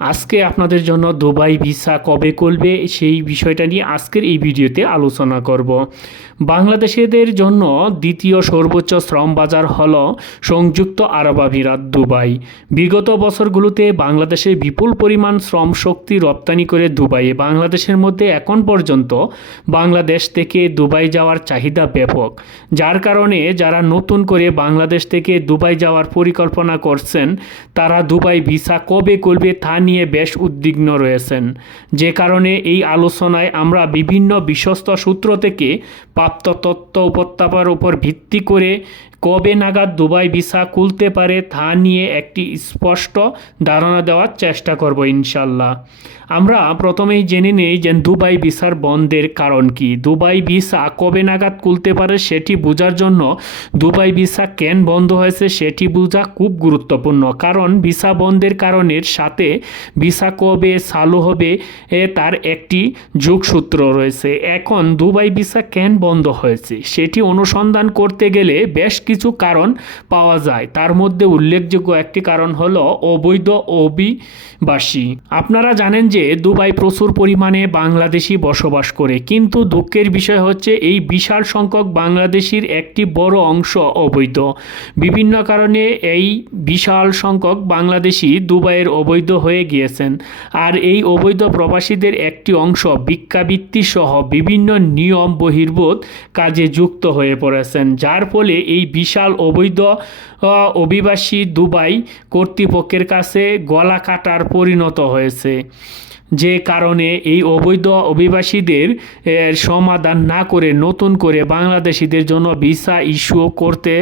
আজকে আপনাদের জন্য দুবাই ভিসা কবে করবে সেই বিষয়টা নিয়ে আজকের এই ভিডিওতে আলোচনা করব। বাংলাদেশিদের জন্য দ্বিতীয় সর্বোচ্চ শ্রম বাজার হল সংযুক্ত আরব আমিরাত দুবাই। বিগত বছরগুলোতে বাংলাদেশে বিপুল পরিমাণ শ্রম শক্তি রপ্তানি করে দুবাইয়ে বাংলাদেশের মধ্যে এখন পর্যন্ত বাংলাদেশ থেকে দুবাই যাওয়ার চাহিদা ব্যাপক। যার কারণে যারা নতুন করে বাংলাদেশ থেকে দুবাই যাওয়ার পরিকল্পনা করছেন, তারা দুবাই ভিসা কবে করবে তা নিয়ে বেশ উদ্বিগ্ন রয়েছেন। যে কারণে এই আলোচনায় আমরা বিভিন্ন বিশ্বস্ত সূত্র থেকে প্রাপ্ত তত্ত্ব উপত্যপার উপর ভিত্তি করে কবে নাগাদ দুবাই ভিসা খুলতে পারে তা নিয়ে একটি স্পষ্ট ধারণা দেওয়ার চেষ্টা করব ইনশাল্লাহ। আমরা প্রথমেই জেনে নেই যে দুবাই ভিসার বন্ধের কারণ কি। দুবাই ভিসা কবে নাগাদ খুলতে পারে সেটি বোঝার জন্য দুবাই ভিসা কেন বন্ধ হয়েছে সেটি বোঝা খুব গুরুত্বপূর্ণ। কারণ ভিসা বন্ধের কারণের সাথে ভিসা কবে চালু হবে এ তার একটি যোগসূত্র রয়েছে। এখন দুবাই ভিসা কেন বন্ধ হয়েছে সেটি অনুসন্ধান করতে গেলে বেশ কিছু কারণ পাওয়া যায়। তার মধ্যে উল্লেখযোগ্য একটি কারণ হলো অবৈধ অভিবাসী। আপনারা জানেন যে দুবাই প্রচুর পরিমাণে বাংলাদেশি বসবাস করে, কিন্তু দুঃখের বিষয় হচ্ছে এই বিশাল সংখ্যক বাংলাদেশির একটি বড় অংশ অবৈধ। বিভিন্ন কারণে এই বিশাল সংখ্যক বাংলাদেশি দুবাইয়ের অবৈধ হয়ে গিয়েছেন। আর এই অবৈধ প্রবাসীদের একটি অংশ ভিক্ষাবৃত্তি সহ বিভিন্ন নিয়ম বহির্ভূত কাজে যুক্ত হয়ে পড়েছেন, যার ফলে এই বিশাল অবৈধ অভিবাসী দুবাই কর্তৃপক্ষের কাছে গলা কাটার পরিণত হয়েছে। যে কারণে এই অবৈধ অভিবাসীদের সমাধান না করে নতুন করে বাংলাদেশিদের জন্য ভিসা ইস্যু করতে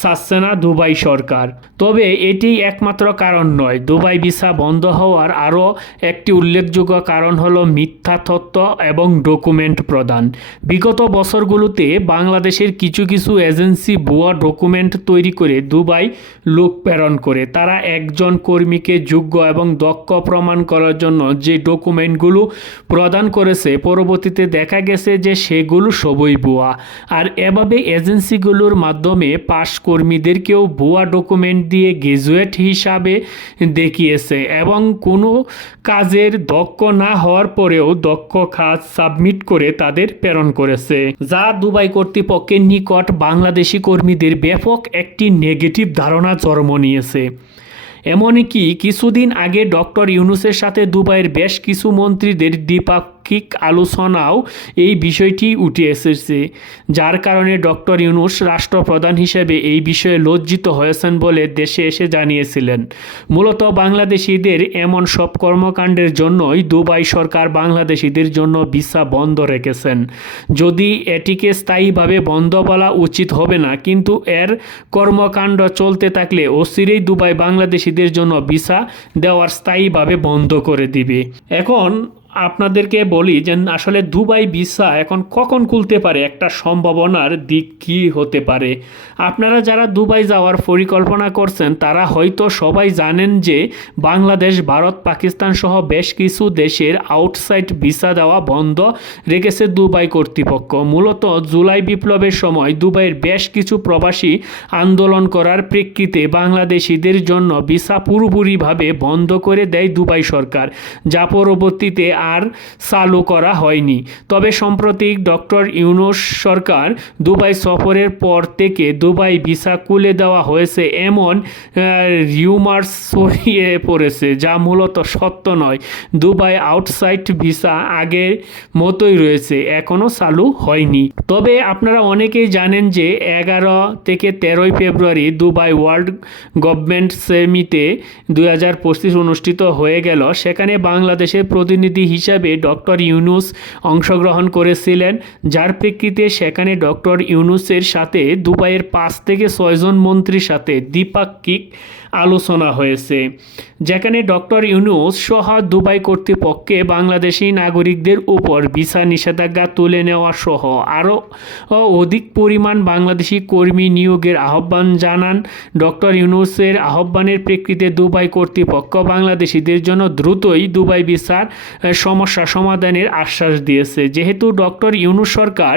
চাচ্ছে না দুবাই সরকার। তবে এটি একমাত্র কারণ নয়। দুবাই ভিসা বন্ধ হওয়ার আরও একটি উল্লেখযোগ্য কারণ হলো মিথ্যা তথ্য এবং ডকুমেন্ট প্রদান। বিগত বছরগুলোতে বাংলাদেশের কিছু কিছু এজেন্সি ভুয়া ডকুমেন্ট তৈরি করে দুবাই লোক প্রেরণ করে। তারা একজন কর্মীকে যোগ্য এবং দক্ষ প্রমাণ করার জন্য যে ডকুমেন্টগুলো প্রদান করেছে। পরবর্তীতে দেখা গেছে যে সেগুলো সবই ভুয়া। আর এভাবে এজেন্সিগুলোর মাধ্যমে পাশ কর্মীদেরকেও ভুয়া ডকুমেন্ট দিয়ে গ্রাজুয়েট হিসাবে দেখিয়েছে এবং কোনো কাজের দক্ষ না হওয়ার পরেও দক্ষ কাজ সাবমিট করে তাদের প্রেরণ করেছে। যা দুবাই কর্তৃপক্ষের নিকট বাংলাদেশি কর্মীদের ব্যাপক একটি নেগেটিভ ধারণা জন্ম নিয়েছে। এমনকি কিছুদিন আগে ডক্টর ইউনুসের সাথে দুবাইয়ের বেশ কিছু মন্ত্রীদের দ্বিপাক্ষিক আলোচনাও এই বিষয়টি উঠে এসেছে, যার কারণে ডক্টর ইউনুস রাষ্ট্রপ্রধান হিসেবে এই বিষয়ে লজ্জিত হয়েছেন বলে দেশে এসে জানিয়েছিলেন। মূলত বাংলাদেশিদের এমন সব কর্মকাণ্ডের জন্যই দুবাই সরকার বাংলাদেশিদের জন্য ভিসা বন্ধ রেখেছেন। যদি এটিকে স্থায়ীভাবে বন্ধ বলা উচিত হবে না, কিন্তু এর কর্মকাণ্ড চলতে থাকলে অচিরেই দুবাই বাংলাদেশিদের জন্য ভিসা দেওয়ার স্থায়ীভাবে বন্ধ করে দিবে। এখন আপনাদেরকে বলি যে আসলে দুবাই ভিসা এখন কখন খুলতে পারে? একটা সম্ভাবনার দিক কী হতে পারে? আপনারা যারা দুবাই যাওয়ার পরিকল্পনা করছেন, তারা হয়তো সবাই জানেন যে বাংলাদেশ, ভারত, পাকিস্তান সহ বেশ কিছু দেশের আউটসাইড ভিসা দেওয়া বন্ধ রেখেছে দুবাই কর্তৃপক্ষ। মূলত জুলাই বিপ্লবের সময় দুবাইয়ের বেশ কিছু প্রবাসী আন্দোলন করার প্রেক্ষিতে বাংলাদেশিদের জন্য ভিসা পুরোপুরিভাবে বন্ধ করে দেয় দুবাই সরকার। যা পরবর্তীতে আর চালু করা হয়নি। তবে সম্প্রতি ডক্টর ইউনুস সরকার দুবাই সফরের পর থেকে দুবাই ভিসা খুলে দেওয়া হয়েছে এমন রিউমার্স ছড়িয়ে পড়েছে, যা মূলত সত্য নয়। দুবাই আউটসাইড ভিসা আগের মতোই রয়েছে এখনও চালু হয়নি। তবে আপনারা অনেকেই জানেন যে এগারো থেকে তেরোই ফেব্রুয়ারি দুবাই ওয়ার্ল্ড গভর্নমেন্ট সেমিতে দুই হাজার পঁচিশ অনুষ্ঠিত হয়ে গেল। সেখানে বাংলাদেশের প্রতিনিধি হিসাবে ডক্টর ইউনুস অংশগ্রহণ করেছিলেন, যার প্রেক্ষিতে সেখানে ডক্টর ইউনুসের সাথে দুবাইয়ের পাঁচ থেকে ছয়জন মন্ত্রীর সাথে দ্বিপাক্ষিক আলোচনা হয়েছে। যেখানে ডক্টর ইউনুস সহ দুবাই কর্তৃপক্ষে বাংলাদেশি নাগরিকদের উপর ভিসা নিষেধাজ্ঞা তুলে নেওয়া সহ আরও অধিক পরিমাণ বাংলাদেশি কর্মী নিয়োগের আহ্বান জানান ডক্টর ইউনুসের আহ্বানের প্রেক্ষিতে দুবাই কর্তৃপক্ষ বাংলাদেশিদের জন্য দ্রুতই দুবাই ভিসার সমস্যা সমাধানের আশ্বাস দিয়েছে। যেহেতু ডক্টর ইউনুস সরকার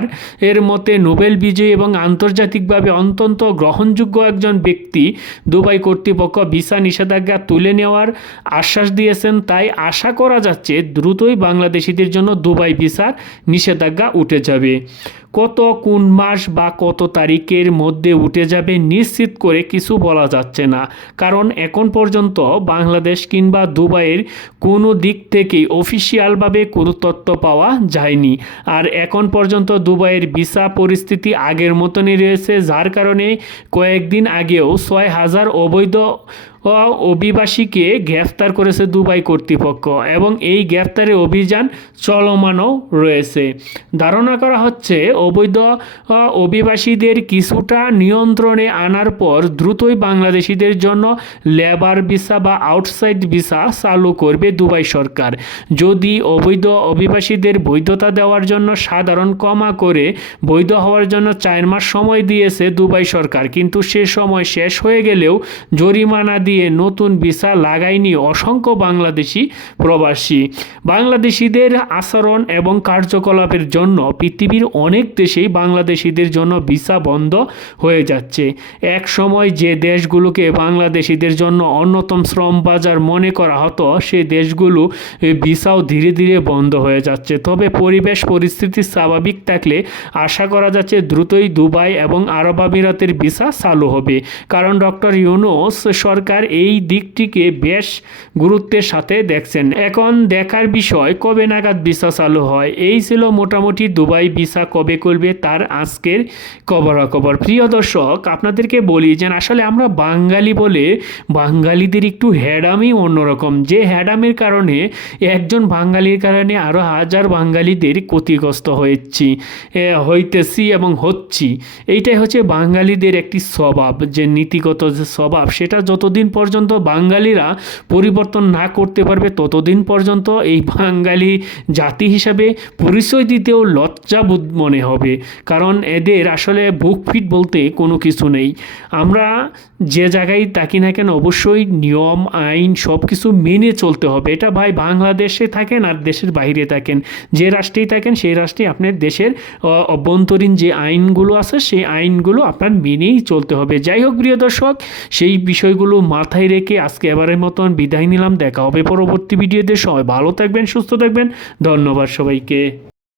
এর মতে নোবেল বিজয়ী এবং আন্তর্জাতিকভাবে অত্যন্ত গ্রহণযোগ্য একজন ব্যক্তি, দুবাই কর্তৃপক্ষ কর্তৃপক্ষ ভিসা নিষেধাজ্ঞা তুলে নেওয়ার আশ্বাস দিয়েছেন, তাই আশা করা যাচ্ছে দ্রুতই বাংলাদেশিদের জন্য দুবাই ভিসার নিষেধাজ্ঞা উঠে যাবে। কত কোন মাস বা কত তারিখের মধ্যে উঠে যাবে নিশ্চিত করে কিছু বলা যাচ্ছে না। কারণ এখন পর্যন্ত বাংলাদেশ কিংবা দুবাইয়ের কোনো দিক থেকেই অফিসিয়ালভাবে কোনো তথ্য পাওয়া যায়নি। আর এখন পর্যন্ত দুবাইয়ের ভিসা পরিস্থিতি আগের মতনই রয়েছে, যার কারণে কয়েকদিন আগেও ছয় হাজার অবৈধ অভিবাসীকে গ্রেফতার করেছে দুবাই কর্তৃপক্ষ এবং এই গ্রেফতারের অভিযান চলমানও রয়েছে। ধারণা করা হচ্ছে, অবৈধ অভিবাসীদের কিছুটা নিয়ন্ত্রণে আনার পর দ্রুতই বাংলাদেশিদের জন্য লেবার ভিসা বা আউটসাইড ভিসা চালু করবে দুবাই সরকার। যদি অবৈধ অভিবাসীদের বৈধতা দেওয়ার জন্য সাধারণ কমা করে বৈধ হওয়ার জন্য চার মাস সময় দিয়েছে দুবাই সরকার, কিন্তু সে সময় শেষ হয়ে গেলেও জরিমানা দিয়ে নতুন ভিসা লাগায়নি অসংখ্য বাংলাদেশি প্রবাসী। বাংলাদেশিদের আচরণ এবং কার্যকলাপের জন্য পৃথিবীর অনেক দেশেই বাংলাদেশিদের জন্য ভিসা বন্ধ হয়ে যাচ্ছে। এক সময় যে দেশগুলোকে বাংলাদেশিদের জন্য অন্যতম শ্রম বাজার মনে করা হতো, সে দেশগুলো ভিসাও ধীরে ধীরে বন্ধ হয়ে যাচ্ছে। তবে পরিবেশ পরিস্থিতি স্বাভাবিক থাকলে আশা করা যাচ্ছে দ্রুতই দুবাই এবং আরব আমিরাতের ভিসা চালু হবে। কারণ ডক্টর ইউনুস সরকার এই দিকটিকে বেশ গুরুত্বের সাথে দেখছেন। এখন দেখার বিষয়, কবে নাগাদ ভিসা চালু হয়? এই ছিল মোটামুটি দুবাই ভিসা কবে করবে তার আজকের খবরাখবর। প্রিয় দর্শক, আপনাদেরকে বলি যে, আসলে আমরা বাঙালি বলে বাঙালিদের একটু হ্যাডামই অন্যরকম। যে হ্যাডামের কারণে একজন বাঙালির কারণে আরও হাজার বাঙালিদের ক্ষতিগ্রস্ত হয়েছি হইতেছি এবং হচ্ছি। এইটাই হচ্ছে বাঙালিদের একটি স্বভাব, যে নীতিগত যে স্বভাব, সেটা যতদিন পর্যন্ত বাঙালিরা পরিবর্তন না করতে পারবে, ততদিন পর্যন্ত এই বাঙালি জাতি হিসাবে পরিচয় দিতেও লজ্জাবোধ মনে হবে। কারণ এদের আসলে বুক ফিট বলতে কোনো কিছু নেই। আমরা যে জায়গায় থাকি না কেন, অবশ্যই নিয়ম, আইন সব কিছু মেনে চলতে হবে। এটা ভাই বাংলাদেশে থাকেন আর দেশের বাইরে থাকেন। যে রাষ্ট্রেই থাকেন, সেই রাষ্ট্রে আপনার দেশের অভ্যন্তরীণ যে আইনগুলো আছে, সেই আইনগুলো আপনার মেনেই চলতে হবে। যাই হোক, প্রিয় দর্শক, সেই বিষয়গুলো মাথায় রেখে আজকে এবারের মতন বিদায় নিলাম। দেখা হবে পরবর্তী ভিডিওতে। সবাই ভালো থাকবেন, সুস্থ থাকবেন। ধন্যবাদ সবাইকে।